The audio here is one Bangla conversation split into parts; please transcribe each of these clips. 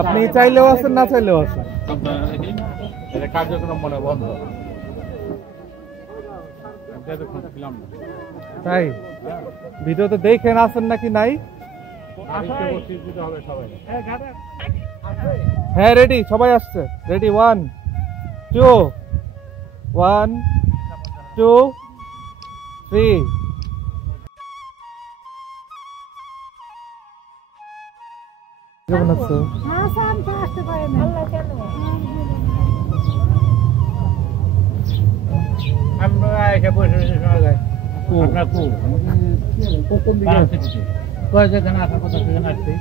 আপনি চাইলেও আছেন না চাইলেও আছেন, কার্যক্রম মনে বন্ধ। তাই ভিডিওতে দেখেন আছেন নাকি নাই। হ্যাঁ রেডি, সবাই আসছে। রেডি 1 2 1 2 3। কেমন আছো? আমরা এসে বসে শোনা যায়। আমরা কোন দিকে আসছি? কয় যেখানে আসার কথা সেখানে আসছি।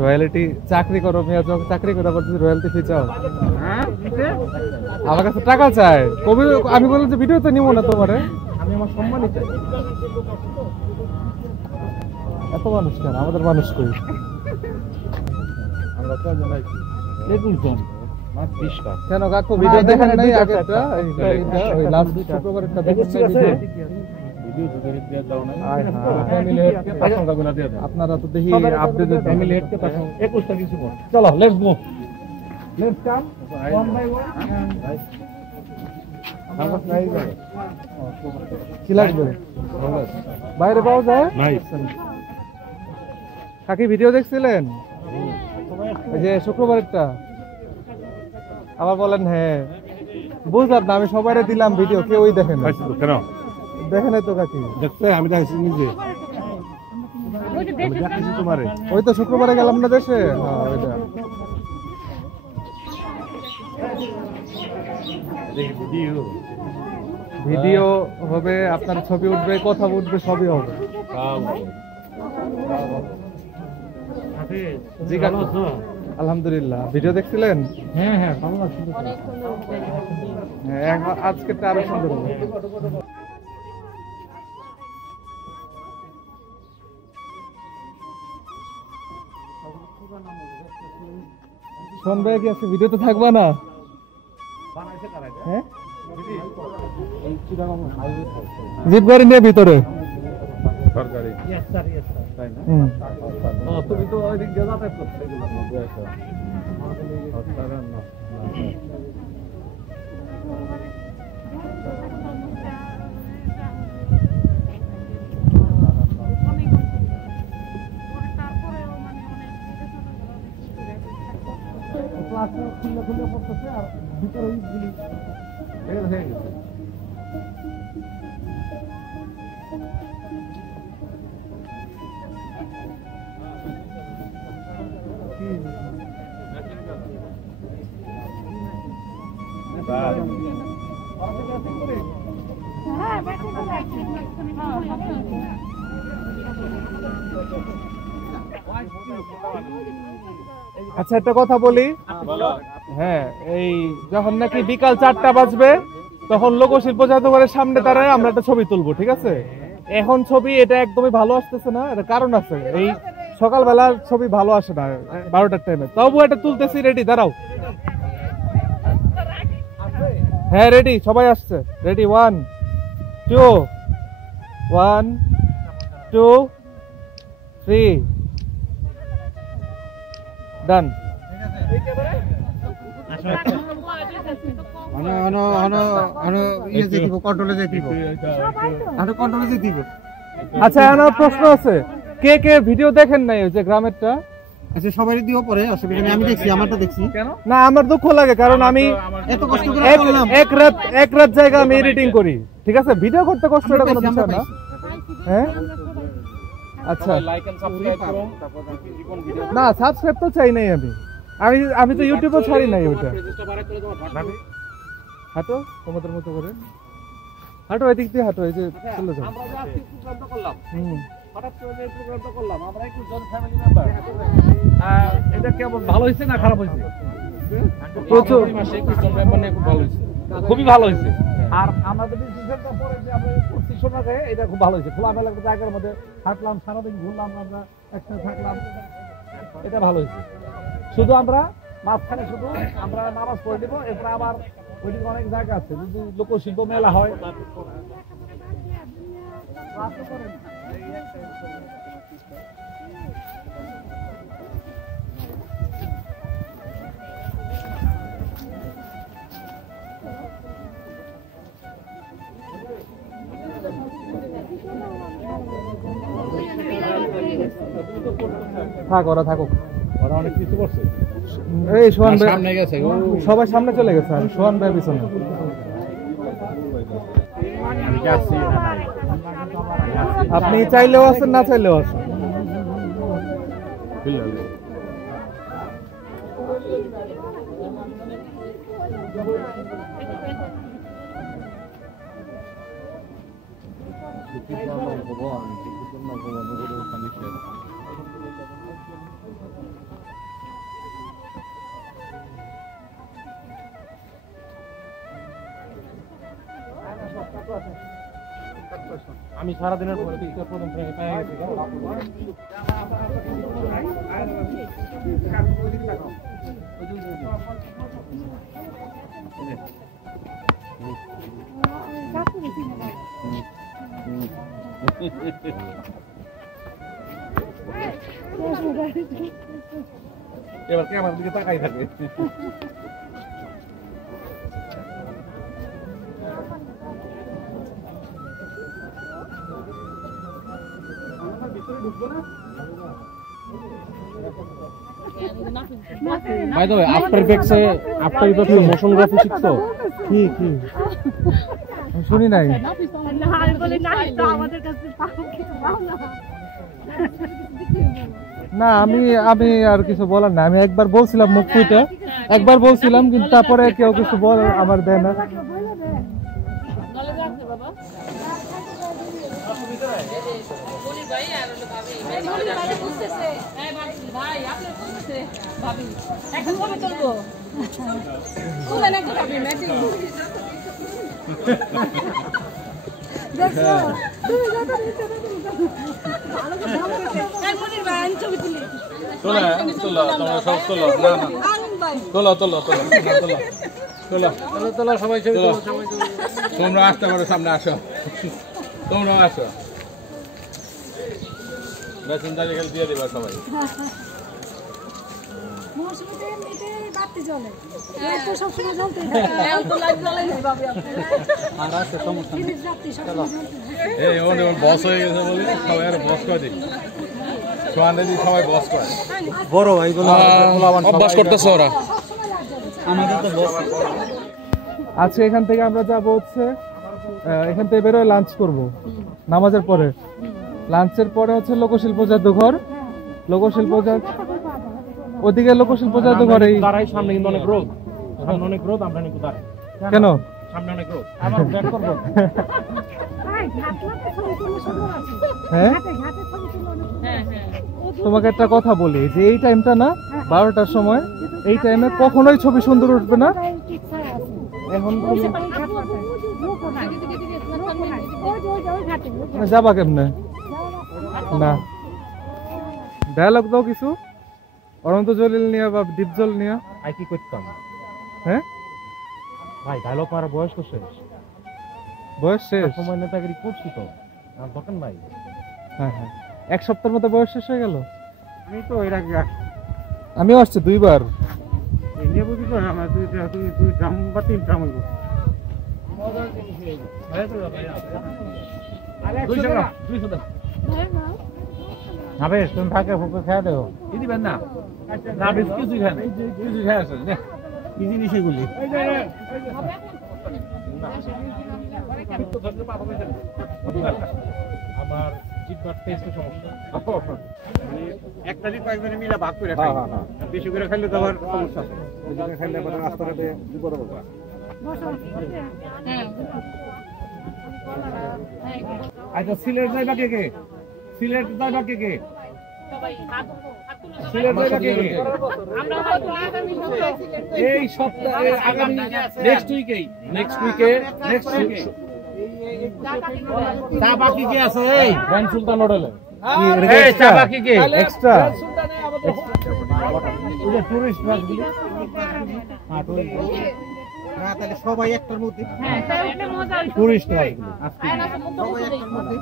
রয়্যালিটি চাকরি করো মিয়া, চাকরি করে আবার রয়্যালিটি ফি চাও? আমার কাছে টাকা চায়। কবি আমি বললাম যে ভিডিও তো নিব না তোমারে, আমি আমার সম্মানই চাই। এত মানুষ কেন? আমাদের মানুষ কই? আমরা কয়জন আইছি? 21 জন। কেন কাকু ভিডিও দেখেন নাই? আগেরটা ওই লাস্ট শুক্রবারেরটা দেখেন নাই? আপনারা তো দেখি আপডেট। চলো let's go, let's come one by one. কি লাগবে? বাইরে পাওয়া যায়? কাকি ভিডিও দেখছিলেন ওই যে শুক্রবারেরটা? আবার বলেন হ্যাঁ। বুঝলাম না, আমি সবাই দিলাম ভিডিও, কেউই দেখেন না। কেন দেখেন তো কাকি? দেখতে আমি দেখছি নিজে। ওই তো শুক্রবারে গেলাম না দেশে। ওইটা ভিডিও হবে, আপনার ছবি উঠবে, কথা উঠবে, সবই হবে। জি কাকু আলহামদুলিল্লাহ। ভিডিও দেখছিলেন? হ্যাঁ হ্যাঁ ভালো লাগছে। হ্যাঁ আজকেরটা আরো সুন্দর হবে। শুনবে কি আছে? ভিডিও তো থাকবে না? হ্যাঁ জিপ গাড়ি নিয়ে ভিতরে সরকারি। তুমি তো ওই দিক দিয়ে যাতায়াত করতে খুলে পড়তেছে আর ভিতরে ওইগুলি বের হয়ে গেছে। আচ্ছা একটা কথা বলি। হ্যাঁ এই যখন নাকি বিকাল 4টা বাজবে তখন লোকশিল্প জাদুঘরের সামনে দাঁড়ায় আমরা একটা ছবি তুলবো, ঠিক আছে? এখন ছবি এটা একদমই ভালো আসতেছে না, এটা কারণ আছে। এই সকালবেলার ছবি ভালো আসে না 12টার টাইমে। তবু এটা তুলতেছি। রেডি? দাঁড়াও। হ্যাঁ রেডি, সবাই আসছে। রেডি 1 2 1 2 3 ডান। আচ্ছা আমার প্রশ্ন আছে, কে কে ভিডিও দেখেন নাই ওই যে গ্রামেরটা? আচ্ছা সবারই দিও পরে, অসুবিধা নেই। আমি দেখছি, আমারটা দেখছি। না আমার দুঃখ লাগে, কারণ আমি এত কষ্ট করে এক রাত জায়গা আমি এডিটিং করি, ঠিক আছে? ভিডিও করতে কষ্ট, এটা কোনো বিষয় না। হ্যাঁ আচ্ছা না সাবস্ক্রাইব তো চাই নাই আমি তো ইউটিউবে ছাড়ি নাই ওটা। হাঁটো তোমাদের মতো করে, হাঁটো এদিক দিয়ে হাঁটো। এই যে চলে যাও। এটা কেমন ভালো হয়েছে না খারাপ হয়েছে? প্রচুর খুবই ভালো হয়েছে। আর আমাদের সোনাকে এটা খুব ভালো হয়েছে। খোলামেলা একটা জায়গার মধ্যে থাকলাম, সারাদিন ঘুরলাম, আমরা একসাথে থাকলাম, এটা ভালো হয়েছে। শুধু আমরা মাঝখানে শুধু আমরা নামাজ পড়ে দেবো, এরপরে আবার ওইদিকে অনেক জায়গা আছে, যদি লোকশিল্প মেলা হয়। থাক, ওরা থাকুক। ওরা অনেক কিছু করছে। এই সোহান ভাই সামনে গেছে, সবাই সামনে চলে গেছে, আর সোহান ভাই পিছনে। আপনি চাইলেও আছেন, না চাইলেও আছেন। আমি সারাদিনের পরে প্রথম পেয়ে গেছি। এবার কে আমার দিকে তাকাই থাকে। By the way, After Effects motion graphics শিখছো? কি কি শুনি নাই। না আমি বলি না, তো আমাদের কাছে পাও কিছু পাও না। না আমি আমি আর কিছু বলার না। আমি একবার বলছিলাম মুখ ফুটে, একবার বলছিলাম, কিন্তু তারপরে কেউ কিছু বল আমার দেয় না। তোমরা আসতে পারো, সামনে আসো, তোমরা আসো। বেসন দাঁড়িয়ে খেলে দিয়ে দেবা সবাই। বস হয়ে গেছে বলে সবাই আর বস করে দিই, সবাই বস করে। বড় ভাই অভ্যাস করতেছে ওরা। আজকে এখান থেকে আমরা যাবো হচ্ছে, এখান থেকে বেরোয় লাঞ্চ করব নামাজের পরে। লাঞ্চের পরে হচ্ছে লোকশিল্প জাদুঘর। লোকশিল্প ওদিকে লোকশিল্প জাদুঘর। এই সামনে কিন্তু অনেক রোদ, সামনে অনেক রোদ, আমরা কিন্তু দাঁড়াই। কেন? সামনে অনেক রোদ, আবার ব্যাক করবো। হ্যাঁ, তোমাকে একটা কথা বলি যে এই টাইমটা না, 12টার সময়, এই টাইমে কখনোই ছবি সুন্দর উঠবে না। এখন যাবা কেমনে? না ডায়ালগ দাও কিছু, অনন্ত জলিল নিয়ে বা দীপজল নিয়ে। আই কি করতাম? হ্যাঁ ভাই, ডায়লগ মারা বয়স তো শেষ, বয়স শেষ। সময় নেতাগিরি করছি তো, আর দরকার নাই। হ্যাঁ হ্যাঁ, এক সপ্তাহের মধ্যে বয়স শেষ হয়ে গেল। আমি তো এর আগে আমিও আসছি 2 বার। ইন্ডিয়া বুঝি তো আমার দুই ড্রাম বা 3 ড্রাম হইব। নাবেশ তুমি থাকে ফুকে খেয়ে দেবো, কি দিবেন না? নাবেশ কিছু খায় না, কিছু খেয়ে আসে কি জিনিস এগুলি? আমার জিতবার টেস্ট সমস্যা, একটা দিন কয়েকজনে মিলে ভাগ করে খাই। বেশি করে খাইলে তো আবার সমস্যা আছে। বেশি খাইলে আবার রাস্তাঘাটে বিপদ হবে। আচ্ছা, সিলেট যাইবা কে কে? সিলেট যাইবা কে কে? সিলেট যাইবা কে কে? এই সপ্তাহে আগামী নেক্সট উইকে চা বাকি কি আছে এই গ্র্যান্ড সুলতান হোটেলে এই চা বাকি কি এক্সট্রা টুরিস্ট বাসগুলো হ্যাঁ তাহলে সবাই একটার মধ্যে টুরিস্ট বাসগুলো সবাই একটার মধ্যে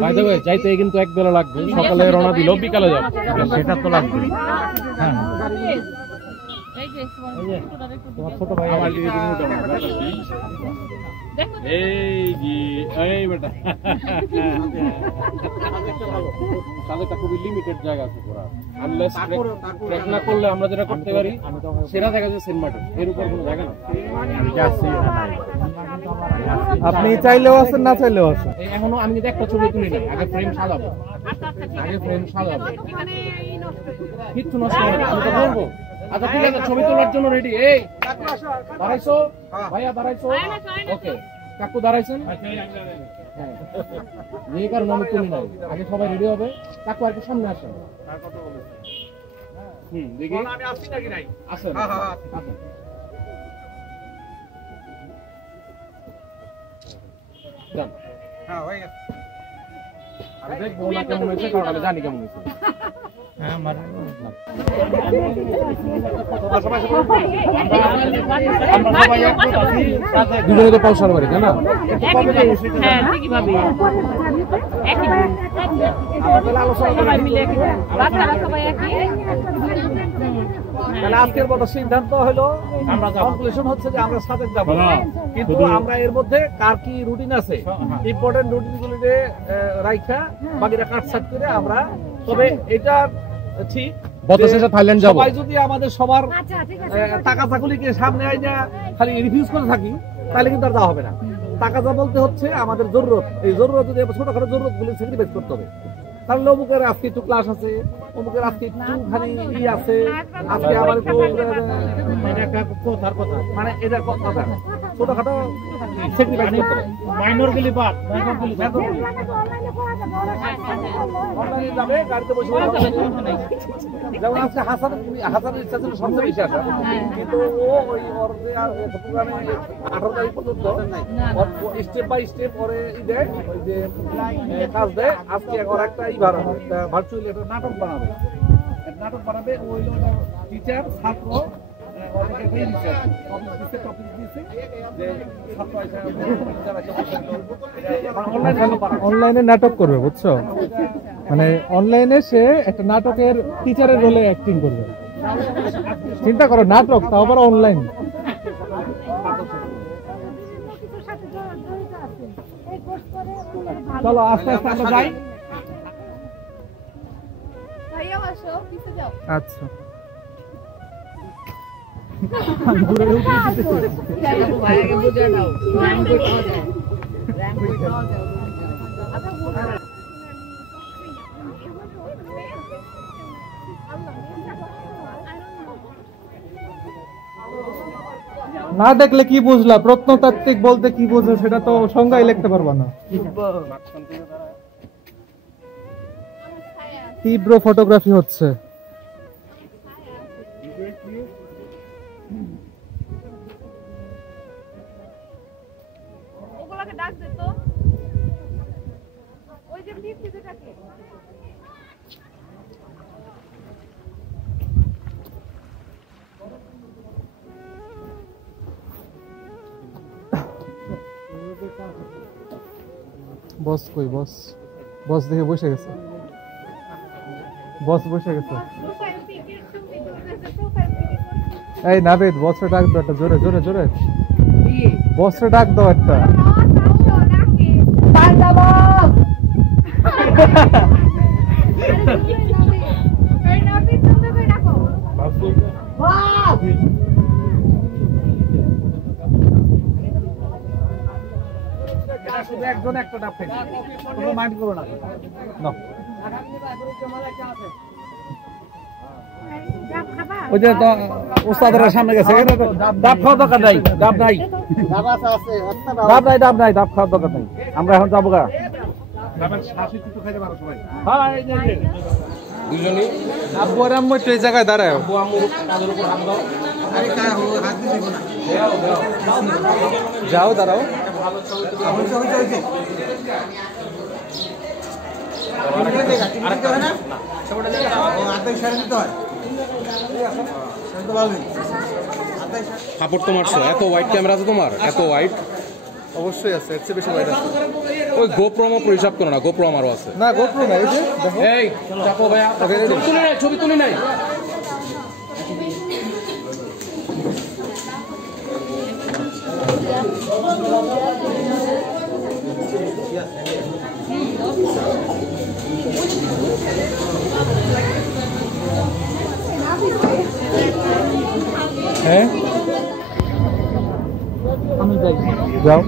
বাই দ্য ওয়ে যাইতে কিন্তু এক বেলা লাগবে সকালে রওনা দিল বিকালে যাবে সেটা তো লাগবে হ্যাঁ তোমার ছোট ভাই আমার এই বেটা তাদেরটা খুবই লিমিটেড জায়গা আছে পুরা আনলেস ট্রেক না করলে আমরা যেটা করতে পারি সেরা জায়গা হচ্ছে সেন্ট মার্টিন এর উপর কোনো জায়গা না আপনি চাইলেও আছেন না চাইলেও আছেন এখনো আমি যদি একটা ছবি তুলি নাই আগে ফ্রেম সাজাবো কিচ্ছু নষ্ট হবে না, আমি তো বলবো আচ্ছা ঠিক আছে ছবি তোলার জন্য রেডি এই দাঁড়াইছো ভাইয়া দাঁড়াইছো ওকে কাকু দাঁড়াইছেন হ্যাঁ এই কারণে আমি তুলি নাই আগে সবাই রেডি হবে কাকু আর একটু সামনে আসেন দেখি আমি আসছি নাকি নাই আসেন আসেন যান হ্যাঁ হয়ে গেছে আমি দেখবো না কেমন হয়েছে কারণ আমি জানি কেমন হয়েছে হ্যাঁ আমার দুজনে তো পাউসার বাড়ি তাই না তাহলে আজকের মতো সিদ্ধান্ত হলো কনক্লুশন হচ্ছে যে আমরা সাথে যাব কিন্তু আমরা এর মধ্যে কার কি রুটিন আছে ইম্পর্টেন্ট রুটিন গুলিতে রাইখা বাকিটা কাটছাট করে আমরা তবে এটা ঠিক বছর থাইল্যান্ড যাব সবাই যদি আমাদের সবার টাকা চাকুলিকে সামনে আইনা খালি রিভিউজ করে থাকি তাহলে কিন্তু আর দেওয়া হবে না টাকা যা বলতে হচ্ছে আমাদের জরুরত এই জরুরত যদি ছোটখাটো জরুরত গুলি স্যাক্রিফাইস করতে হবে তাহলে অমুকের আজকে একটু ক্লাস আছে অমুকের আজকে একটুখানি ই আছে আজকে আমার একটু মানে এটা কথা ছোটখাটো স্যাক্রিফাইস করতে হবে মাইনর গেলি বাদ অনলাইনে যাবে গাড়িতে বসে যেমন আজকে হাসানের ইচ্ছা ছিল সবচেয়ে বেশি আসা কিন্তু ও ওই ওর যে প্রোগ্রামে 18 তারিখ পর্যন্ত স্টেপ বাই স্টেপ ওরে দেয় ওই যে কাজ দেয় আজকে ওর একটা ভার্চুয়ালি একটা নাটক বানাবে ওই টিচার ছাত্র অনলাইনে নাটক করবে বুঝছো মানে অনলাইনে সে একটা নাটকের টিচারের রোলে অ্যাক্টিং করবে চিন্তা করো নাটক তাও আবার অনলাইন চলো আস্তে আস্তে আমরা যাই আচ্ছা না দেখলে কি বুঝলা প্রত্নতাত্ত্বিক বলতে কি বুঝো সেটা তো সংজ্ঞায় লিখতে পারবা না তীব্র ফটোগ্রাফি হচ্ছে ওগুলোকে ডাক দে তো ওই যে লিফট যেটাকে বস কই বস বস দেখে বসে গেছে বস বসে গেছে এই নাবিদ বসরে ডাক দাও একটা জোরে জোরে জোরে বসরে ডাক দাও একটা শুধু একজন একটা ডাব থেকে কোনো মাইন্ড করো না ওই যে ওস্তাদরা সামনে গেছে ডাব খাওয়ার দরকার নাই ডাব নাই ডাব খাওয়ার দরকার নাই আমরা এখন যাবো গা দুজনেই আব্বু আর আম্মু একটু এই জায়গায় দাঁড়ায় আব্বু আম্মু তাদের উপর হাত দাও যাও দাঁড়াও কাপড় তো মারছো, এত হোয়াইট ক্যামেরা আছে তোমার, এত হোয়াইট? অবশ্যই আছে, এর চেয়ে বেশি হোয়াইট আছে। ওই গোপ্রো হিসাব করো না, গোপ্রো আমারও আছে। না গোপ্রো না, এই যে দেখো। এই চাপো ভাইয়া, ছবি তুলি নাই। হ্যাঁ আমি যাই, যাও।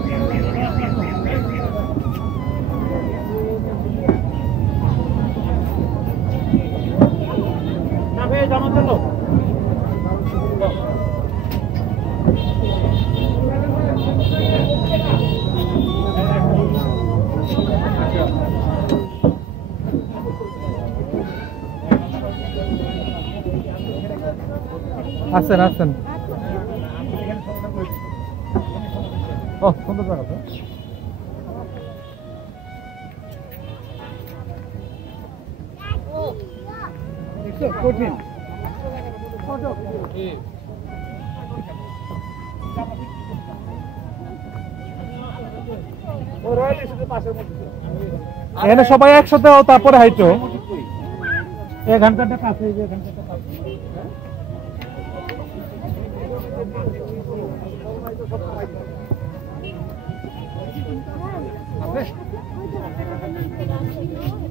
আসেন আসেন। ও সুন্দর জায়গা তো। কঠিন এখানে সবাই একসাথে তারপরে হাইটো। এখানকারটা কাছে, এখানকারটা কাছে।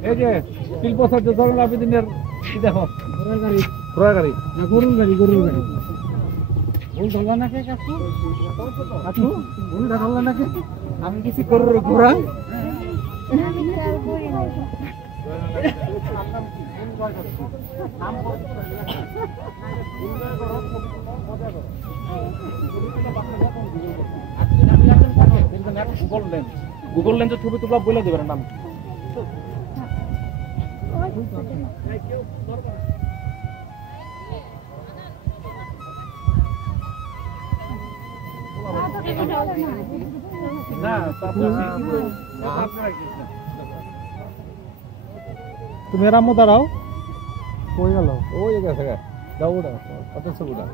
এই যে শিল্পচর্য জরুল আবেদিনের কি দেখো, ঘোড়ার গাড়ি, গরুর গাড়ি, গরুর গাড়ি। ভুল ধরলা নাকি কাকু? কাকু ভুল ধরলা নাকি? আমি কিছু গরুর ঘোড়া। গুগল লেন্সের ছবি তোলা বলে দেবেন নাম। তুমি রামু দাঁড়াও, কই গেল? ওই গেছে গা, যাও ওটা কত ছবিটা।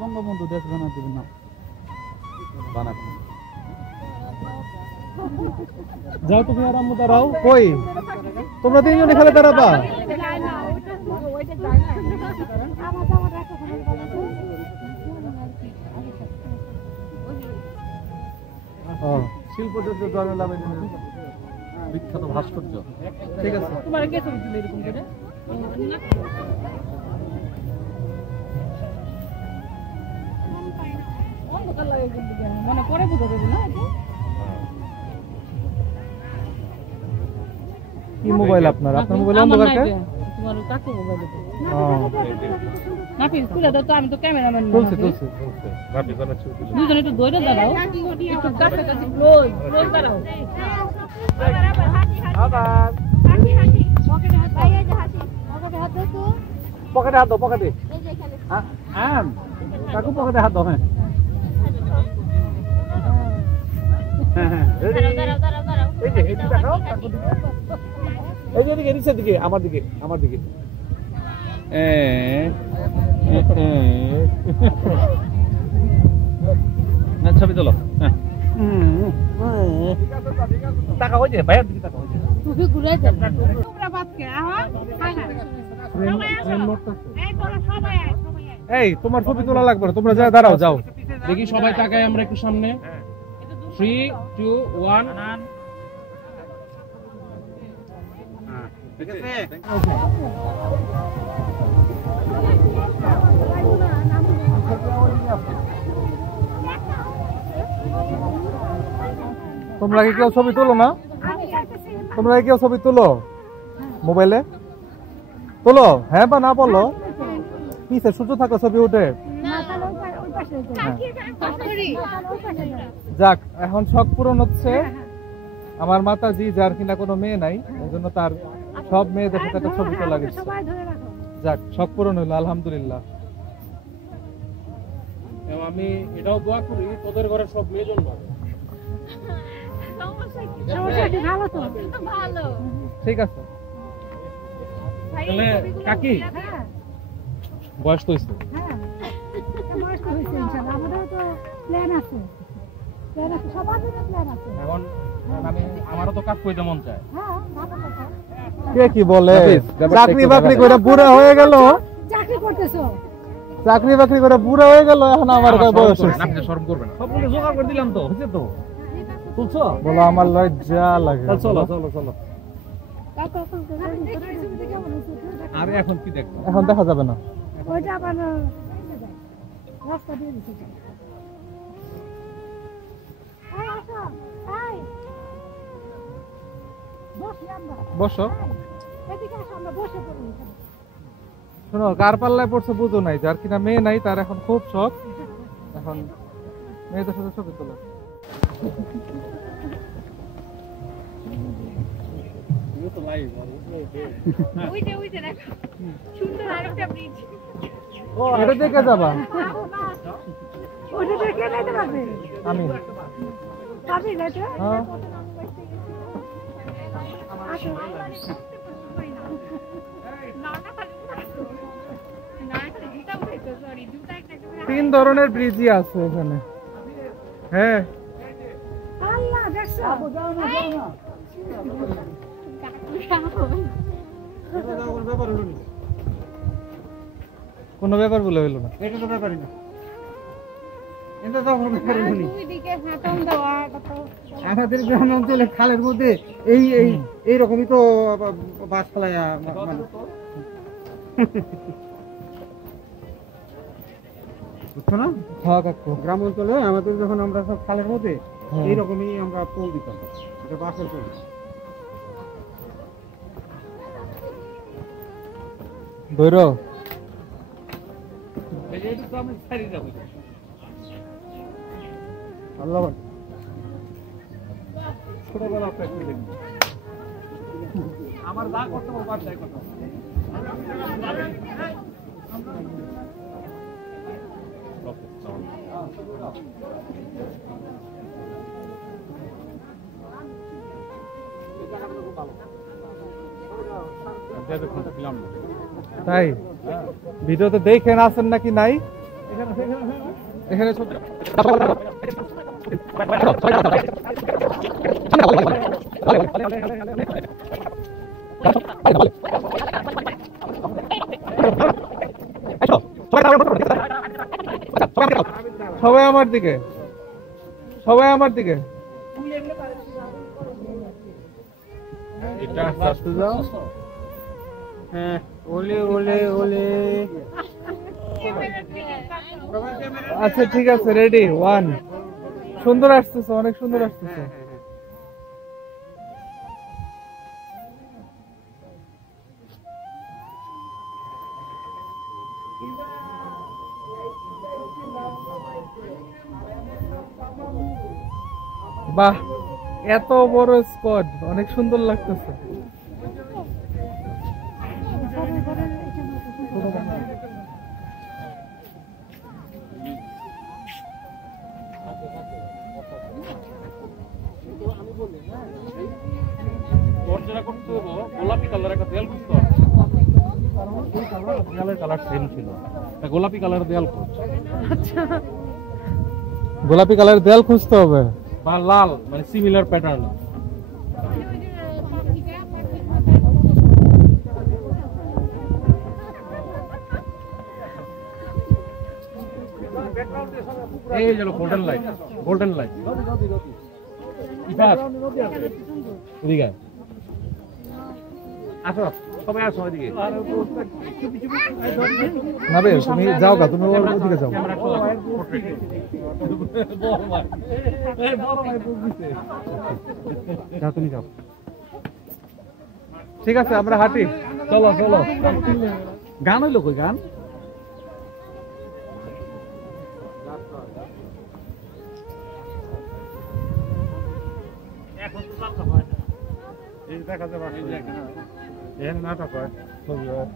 বঙ্গবন্ধু দেশ বানা দিবেন না, যাও তুমি আর আম্মু দাঁড়াও। কই তোমরা তিনজনে খেলে দাঁড়াবা? শিল্পচর্য জয়নুল আবেদিনের বিখ্যাত ভাস্কর্য। ঠিক আছে, তোমার কে ছবি তুলে এরকম করে? অন্ধকার লাগে কিন্তু মনে পড়ে বোঝা যাবে না। কি মোবাইল আপনার? আপনার মোবাইল অন্ধকার কে? তোমার কাকু মোবাইল তো। নাফিস তুলে দাও তো, আমি তো ক্যামেরাম্যান। তুলছি দুজনে একটু দৌড়ে দাঁড়াও, একটু কাছে কাছে ক্লোজ দাঁড়াও। আবার পকেটে হাত দাও, পকেটে। কাকু পকেটে হাত দাও। হ্যাঁ, এই যে এদিকে দেখাও, এই যে এদিকে, নিচের দিকে, আমার দিকে, আমার দিকে। ছবি তোলো। টাকা হয়েছে ভাইয়ের দিকে, টাকা হয়েছে। তুমি ঘুরে যাবে তোমরা বাচ্চা হ্যাঁ এই তোমার ছবি তোলা লাগবে না, তোমরা যা দাঁড়াও, যাও। দেখি সবাই তাকায়, আমরা একটু সামনে। 3, 2, 1। ঠিক আছে। তোমরা কি কেউ ছবি তোলো না? তোমরা কি কেউ ছবি তোলো মোবাইলে? তোলো, হ্যাঁ বা না বলো। পিছে সূর্য থাকো ছবি উঠে। যাক, এখন শখ পূরণ হচ্ছে। আমার মাতাজি, যার কিনা কোনো মেয়ে নাই, এই জন্য তার সব মেয়েদের সাথে একটা ছবি তোলা গেছে। যাক, শখ পূরণ হইলো, আলহামদুলিল্লাহ। এবং আমি এটাও দোয়া করি তোদের ঘরে সব মেয়ে জন্ম ঠিক আছে। তাহলে কাকি বয়স তো হয়েছে, এখন আমি আমারও তো কাজ করতে মন চায়। কে কি বলে, চাকরি বাকরি করে বুড়া হয়ে গেল, চাকরি করতেছো, চাকরি বাকরি করে বুড়া হয়ে গেল, এখন আমার বয়স হয়েছে। আপনি শরম করবেন না। সবগুলো জোগাড় করে দিলাম তো, হয়েছে তো, তুলছো? বলো আমার লজ্জা লাগে। চলো চলো চলো। আরে এখন কি দেখবো? এখন দেখা যাবে না। ওইটা আবার রাস্তা দিয়ে দিচ্ছে। বসো। এদিকে আসো, আমরা বসে পড়ি। শোনো, কার পাল্লায় পড়ছে বুঝো নাই, যার কিনা মেয়ে নাই তার এখন খুব শখ, এখন মেয়েদের সাথে ছবি তোলা। ওইটা দেখো, সুন্দর আরেকটা ব্রিজ। এটা দেখে যাবা? ওইটা দেখে যেতে পারবে? আমি পাবি না তো? হ্যাঁ। আসো। তিন ধরনের ব্রিজই আছে এখানে। হ্যাঁ, আল্লাহ দেখছো? কোনো ব্যাপার বলে হইলো না। এটা তো ব্যাপারই না, এটা তো কোনো ব্যাপারই না। দুইদিকে হাতন দেওয়া কত। আমাদের গ্রাম অঞ্চলে খালের মধ্যে এই এই এইরকমই তো বাস ফেলাইয়া বুঝছো না? হ্যাঁ কাকু। গ্রাম অঞ্চলে আমাদের যখন আমরা সব খালের মধ্যে এইরকমই আমরা পোল দিতাম, এটা বাসের পোল। ধরো। আল্লাহ ছোটবেলা প্র্যাকটিস দেখি। আমার যা করতে হবে বাসায় কথা। তাই ভিডিওতে দেখেন আছেন নাকি নাই? এখানে ছোট সবাই আমার দিকে, সবাই আমার দিকে। হ্যাঁ, ওলে ওলে ওলে। আচ্ছা ঠিক আছে, রেডি, 1। সুন্দর আসতেছে, অনেক সুন্দর আসতেছে। বাহ, এত বড় স্পট, অনেক সুন্দর লাগতেছে। গোলাপি কালার একটা দেয়াল করতে হবে। দেয়ালের কালার সেম ছিল, গোলাপি কালার দেয়াল করছে। গোলাপি কালারের দেয়াল খুঁজতে হবে বা লাল, মানে সিমিলার প্যাটার্ন। এই গেল গোল্ডেন লাইট, গোল্ডেন লাইট। এদিকে আসো, সবাই আসো এদিকে। না বে, তুমি যাও গা, তুমি ওদিকে যাও। যাও, তুমি যাও। ঠিক আছে, আমরা হাঁটি। চলো চলো। গান হইলো কই গান? দেখা যাবে এর নাটক হয় ছবি হয়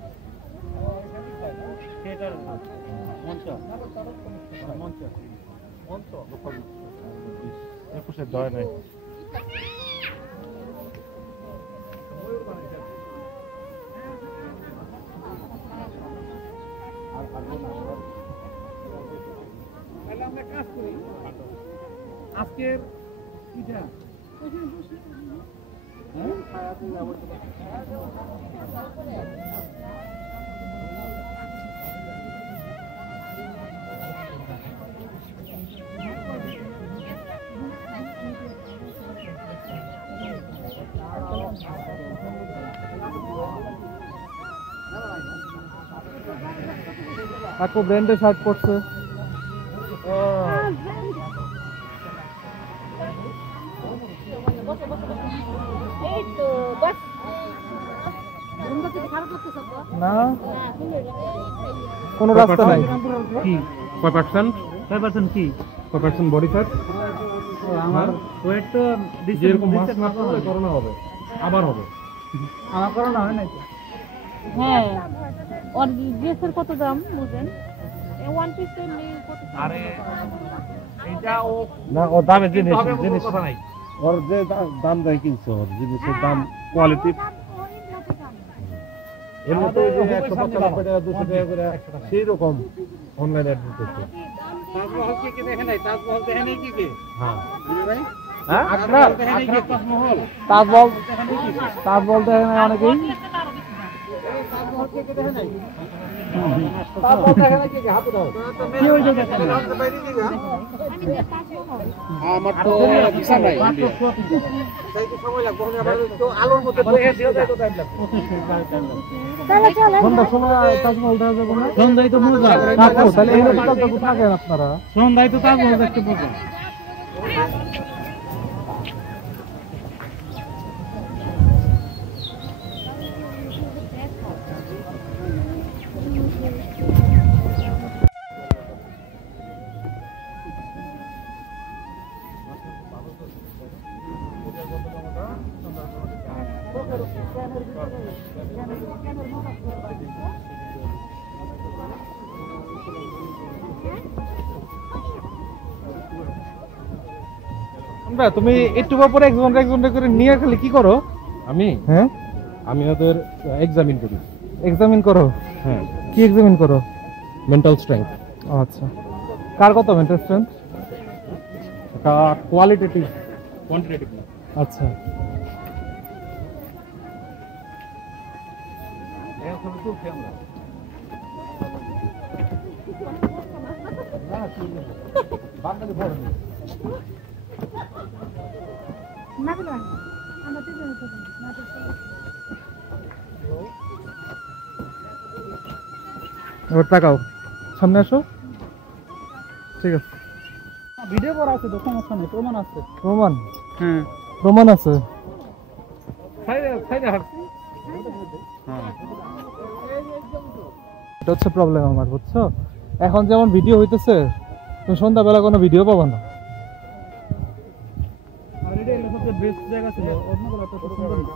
একুশে দয় নাই আমরা কাজ করি আজকের পিঠা কাকু ব্র্যান্ডের শার্ট পরছে এই তো বাস রুমটা থেকে খারাপ করতেছ তো না কোনো রাস্তা নাই কি কয় পার্সেন্ট কি কয় পার্সেন্ট বডি ফ্যাট আমার ওয়েট তো যেরকম মাছ না করলে করোনা হবে আবার হবে আমার করোনা হয় নাই তো হ্যাঁ আর ড্রেসের কত দাম বুঝেন এই ওয়ান পিস কত আরে এটা ও না ও দামে জিনিস হবে কোনো জিনিস কথা নাই ওর যে দাম দেয় কিনছো ওর জিনিসের দাম কোয়ালিটি এমনি তো ওই যে 195 টাকা 200 টাকা করে সেই রকম অনলাইনে অ্যাড করছে তাজমহল কি দেখে নাই তাজমহল দেখে নাই কি হ্যাঁ ভাই হ্যাঁ তাজমহল তাজমহল দেখে নাই অনেকেই তাজমহল কি দেখে নাই তাজমহল দেখে না কি হাতে দাও কি হইছে আমার তো ভিসা নাই তাই তো সময় লাগবে আমি আবার তো আলোর মধ্যে এসিও যাই তো টাইম লাগবে সন্ধ্যার সময় তাজমহল দেখা যাবে না সন্ধ্যায় তো মজা কাকু তাহলে এই বিকালটা থাকেন আপনারা সন্ধ্যায় তো তাজমহল দেখতে মজা আমরা তুমি একটু পরে একজন করে নিয়ে খালি কি করো আমি হ্যাঁ আমি ওদের এক্সামিন করি এক্সামিন করো হ্যাঁ কি এক্সামিন করো মেন্টাল স্ট্রেংথ আচ্ছা কার কত মেন্টাল স্ট্রেংথ এটা কোয়ালিটেটিভ কোয়ান্টিটেটিভ আচ্ছা না দিলাম আমরা তো জানি তো না তো এবার তাকাও সামনে আসো ঠিক আছে ভিডিও করা আছে তো সমস্যা নেই প্রমাণ আছে প্রমাণ হ্যাঁ প্রমাণ আছে সাইডে হাট এটা হচ্ছে প্রবলেম আমার বুঝছো এখন যেমন ভিডিও হইতেছে তুমি সন্ধ্যাবেলা কোনো ভিডিও পাবো না আর এটা সবচেয়ে বেস্ট জায়গা ছিল অন্যগুলো তো সুন্দর না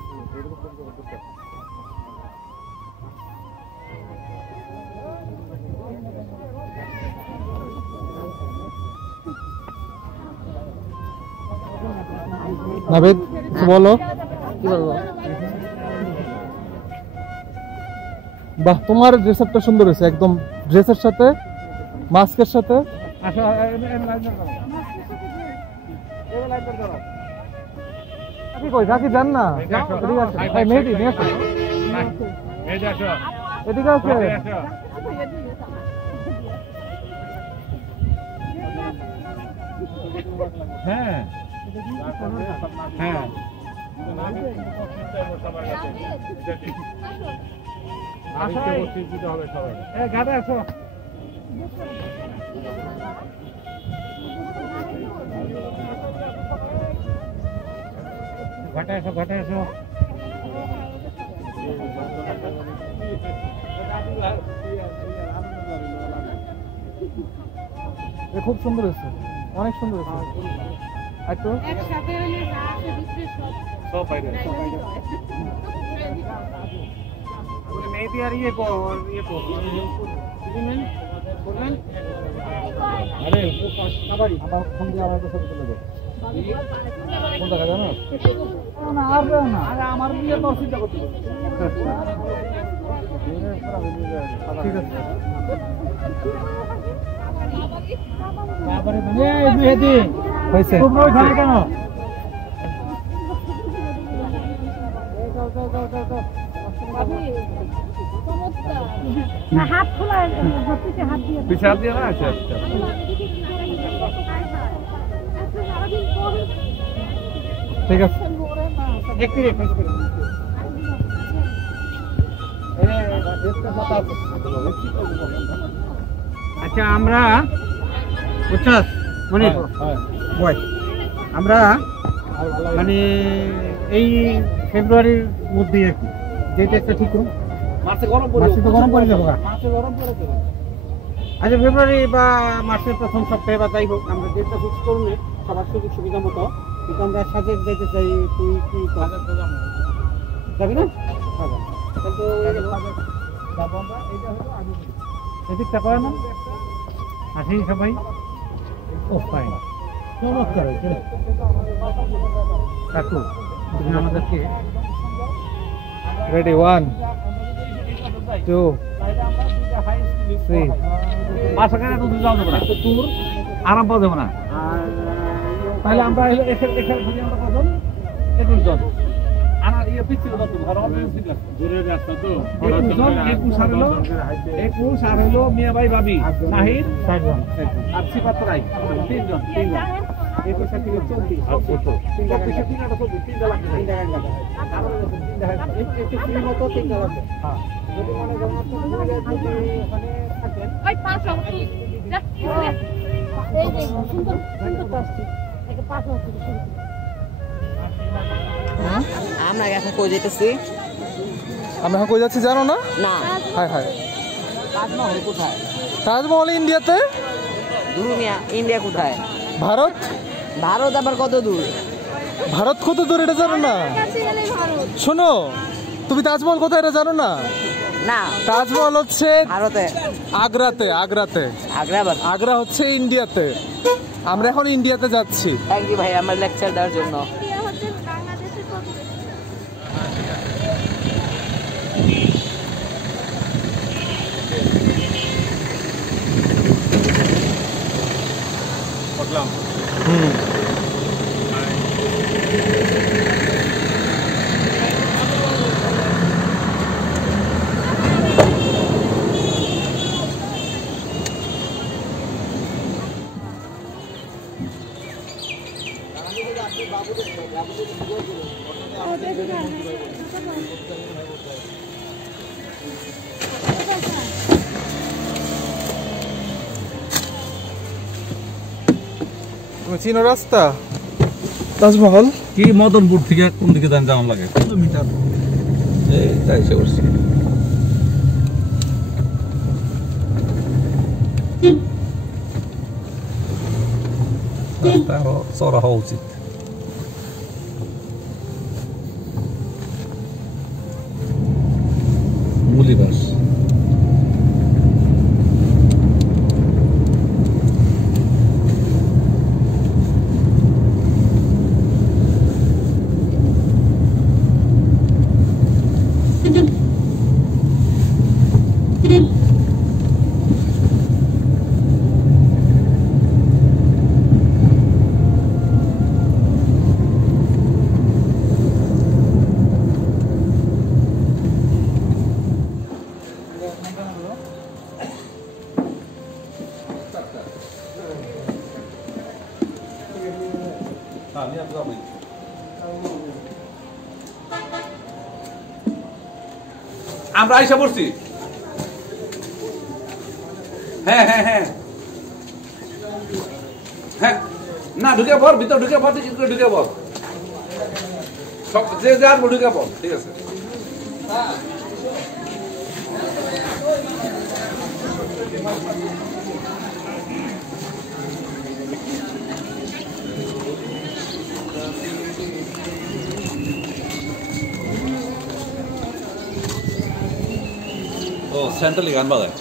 নাবিদ কিছু বলো কি বলবো বাহ তোমার ড্রেস আপটা সুন্দর হয়েছে একদম ড্রেসের সাথে মাস্কের সাথে আচ্ছা লাইন করো লাইন করো কাকি কই কাকি যান না এদিকে আসো এই মেহেদি নিয়ে আসো এই যে আসো এদিকে আছে আসো হ্যাঁ হ্যাঁ ঘাটে আসো ঘাটে আসো এ খুব সুন্দর হয়েছে অনেক সুন্দর হয়েছে একটু একসাথে হলে যা আছে রিফ্রেশ সব বাইরে মেহেদি আর ইয়ে করবেন আরে আবার ফোন দিয়ে আমার কাছে চলে যাবে কোন দেখা যায় না না আরে আমার নিয়ে তো চিন্তা করতে হবে ঠিক আছে তারপরে এই মেহেদি হয়েছে তোমরা ওখানে কেন হাত খোলা হচ্ছে হাত দিয়ে পিছে হাত দিয়ে না আচ্ছা আচ্ছা ঠিক আছে একটু রেখে আচ্ছা আমরা বুঝছস মানে বয় আমরা মানে এই ফেব্রুয়ারির মধ্যেই আর কি যেটা একটা ঠিক করুন মাছে গরম পড়ে মাসে তো গরম পড়ে যাবো মাছে গরম পড়ে যাবে আচ্ছা ফেব্রুয়ারি বা মাসের প্রথম সপ্তাহে বা যাই হোক আমরা ডেটটা ফিক্স করুন সবার সুযোগ সুবিধা মতো কিন্তু আমরা সাজে যেতে চাই তুই কি যাবি না এদিকটা করে না আসি সবাই ও ফাইন চমৎকার কাকু তুমি আমাদেরকে রেডি 1 2 3 মাছখানে তো যাওয়া যাবে না ট্যুর আরাম পাওয়া যাবে না তাহলে আমরা এখানে আমরা কজন 21 জন আনা ইয়ে পিছিল কত ঘর হবে দূরে রাস্তা তো 21 আর হলো মিয়া ভাই ভাবি নাহিদ 4 জন আর সিফাত রাই 3 জন 21 থেকে 34 3 লাখ 3 লাখ আর 3 লাখ একটু ফ্রি মতো 3 লাখ হ্যাঁ যদি মনে করেন আপনি যদি ওখানে থাকেন ওই পাঁচ অংশ এই যে সুন্দর সুন্দর পাঁচটি একটা পাঁচ অংশ শুরু আমরা এখন কই যেতেছি আমি এখন কই যাচ্ছি জানো না না হাই হাই তাজমহল কোথায় তাজমহল ইন্ডিয়াতে দুনিয়া ইন্ডিয়া কোথায় ভারত ভারত আবার কত দূর ভারত কত দূর এটা জানো না শোনো তুমি তাজমহল কোথায় এটা জানো না না তাজমহল হচ্ছে ভারতে আগ্রাতে আগ্রা আবার আগ্রা হচ্ছে ইন্ডিয়াতে আমরা এখন ইন্ডিয়াতে যাচ্ছি থ্যাংক ইউ ভাই আমার লেকচার দেওয়ার জন্য তুমি চিনো রাস্তা তাজমহল কি মদনপুর থেকে কোন দিকে যাওয়া লাগে কিলোমিটার এই তাই সে করছি রাস্তা চড়া হওয়া উচিত মুলিবাস আমরা আইসা পড়ছি হ্যাঁ হ্যাঁ হ্যাঁ হ্যাঁ না ঢুকে পর ভিতর ঢুকে পর ঢুকে পর সব যে যার ঢুকে পর ঠিক আছে ও সেন্ট্রালি গান বাজায়।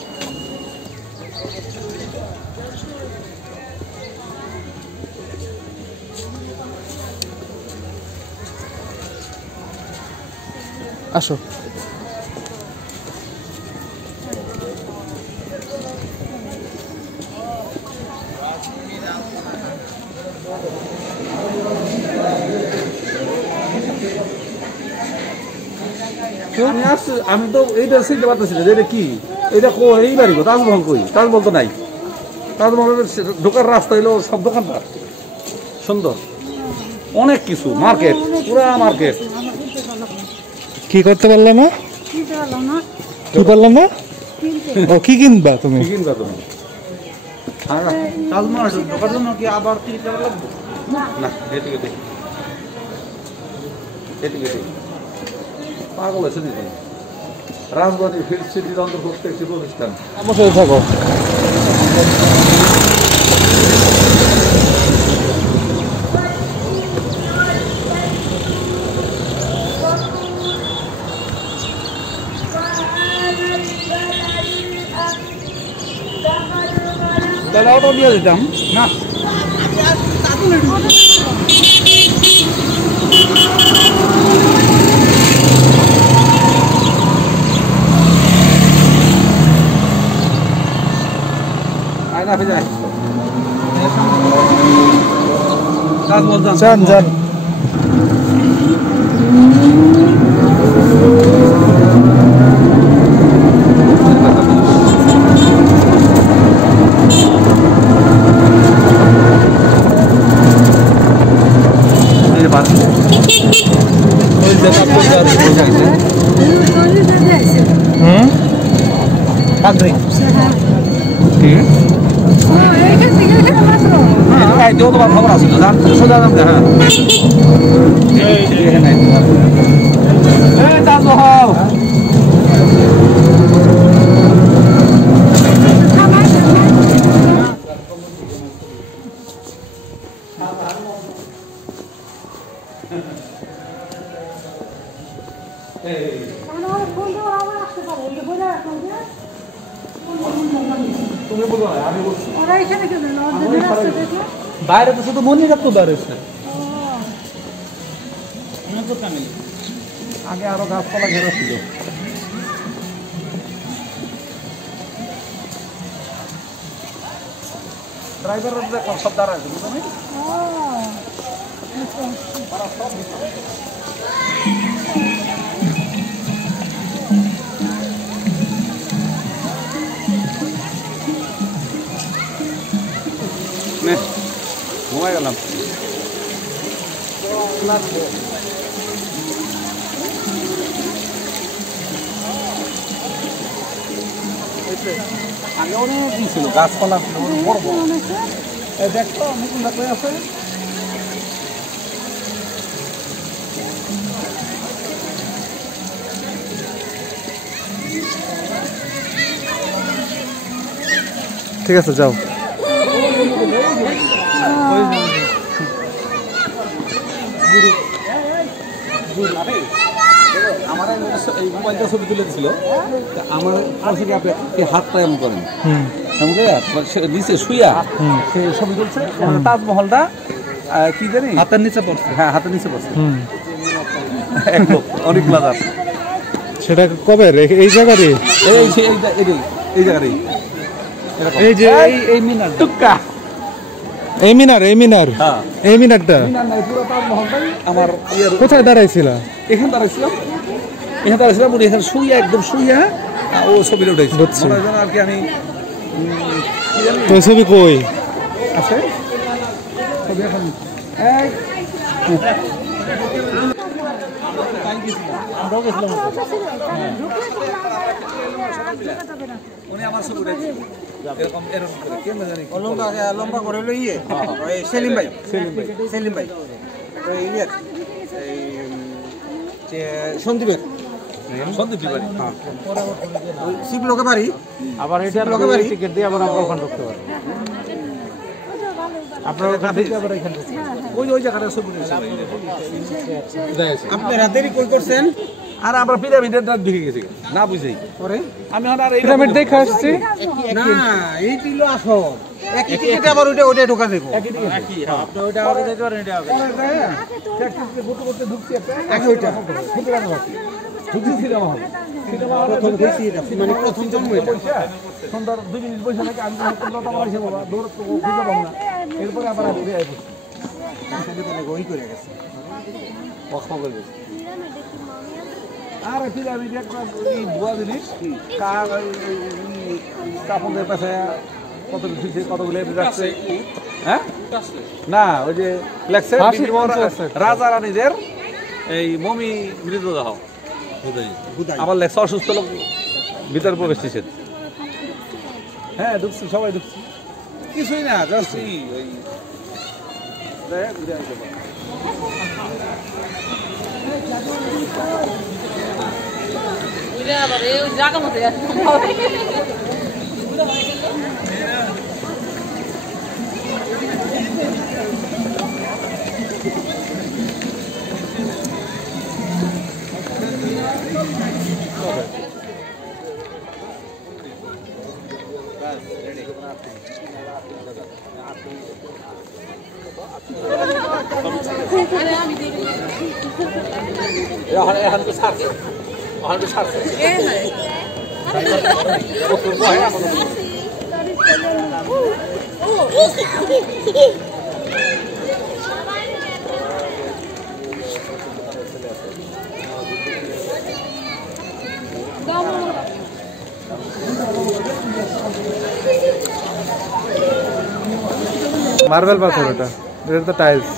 আসো। আমি তো এইটা চিনতে পারতেছি না, এটা কি, এটা এই বাড়ি গো, তাজমহল কই? তাজমহল তো নাই। তাজমহলের ঢোকার রাস্তা হইলো সব দোকানদার, সুন্দর অনেক কিছু, মার্কেট, পুরা মার্কেট। কি করতে পারলে না? কি পারলাম না? ও কি কিনবা তুমি? কি কিনবা তুমি? তাজমহল ঢোকার জন্য কি আবার টিকিট কাটা লাগবে? না, এটিকে পাগল আছে নাকি? রাজবাড়ী ফিল্ড সিটির অন্তর্ভুক্ত একটি প্রতিষ্ঠান। অবশ্যই থাকো। তাহলে অটো দিয়ে দিতাম না। আয়না ফেলে যান যান। খবর আছে তো, সোজা দাম। হ্যাঁ তাজমহল তুমি বলো, আমি বলছি বাইরে তো শুধু মন্দির তো দাঁড়িয়েছে। আগে আরো গাছপালা ঘেরা ছিল। ড্রাইভার সব দাঁড়ায় বুঝলি? ঘুমাই গেলাম। আগে অনেক ছিল, গাছপালা ছিল বড় বড়। দেখতো নতুন ডাক্তার আছে। ঠিক আছে যাও। আমার এই মোবাইলটা ছবি তুলে দিছিল, আমার হাতটা এমন করেন নিচে শুইয়া সে ছবি তুলছে। তাজমহলটা কি জানি হাতের নিচে পড়ছে। হ্যাঁ, হাতের নিচে পড়ছে। অনেক লাগার। সেটা কবে? এই জায়গারই? এই জায়গারই। এই যে এই মিনার টুক্কা, এই মিনার, এই মিনার, এই মিনারটা আমার কোথায় দাঁড়াইছিল? এখানে দাঁড়াইছিলাম, এখানে দাঁড়াইছিলাম। উনি এখানে শুইয়া, একদম শুইয়া ও ছবিটা উঠেছিল আর কি। আমি তো ছবি কই আছে? ছবি এখন উনি আমার ছবি উঠেছিল এরকম এরকম করে, কেন জানি লম্বা করে হলো ইয়ে সেলিম ভাই, সেলিম ভাই ইয়ে সন্দীপের সন্দীপ বাড়ি। শিব লোকে বাড়ি, আবার এটা লোকে বাড়ি টিকিট দিয়ে আবার আমরা ওখানে ঢুকতে পারি। আপনারা ওই জায়গাটা ছবি আপনি রাতেরই কল করছেন। আর আমরা পিরামিডের দিকে গেছি না বুঝি পরে আমি আর এই পিরামিড দেখে আসছি। না এই ছিল আসল একই টিকেটে আবার ওইটা ঢোকা দেবো একই আপনি ওইটা আগে দিতে পারেন এটা আগে করতে ঢুকছি একটা একই ওইটা ঢুকছি সিনেমা হল সিনেমা হল প্রথম দেখছি এটা মানে প্রথম জন্ম এটা সুন্দর 2 মিনিট বসে নাকি আমি তো মারছি বাবা দৌড় তো খুঁজে পাবো না এরপরে আবার ফিরে আইবো ওই করে গেছে কষ্ট করবে আর পিরামিড একটা এই বুয়া জিনিস কার কাপড়ের পাশে কতগুলো রাখছে হ্যাঁ না ওই যে লেখছে রাজা রানীদের এই মমি মৃতদেহ আবার লেখছে অসুস্থ লোক ভিতরে প্রবেশ নিষেধ হ্যাঁ ঢুকছি সবাই ঢুকছি কিছুই না জাস্ট ওই এখন তো ছাড়ছে এখন তো ছাড়ছে মার্বেল পাথর, এটা তো টাইলস।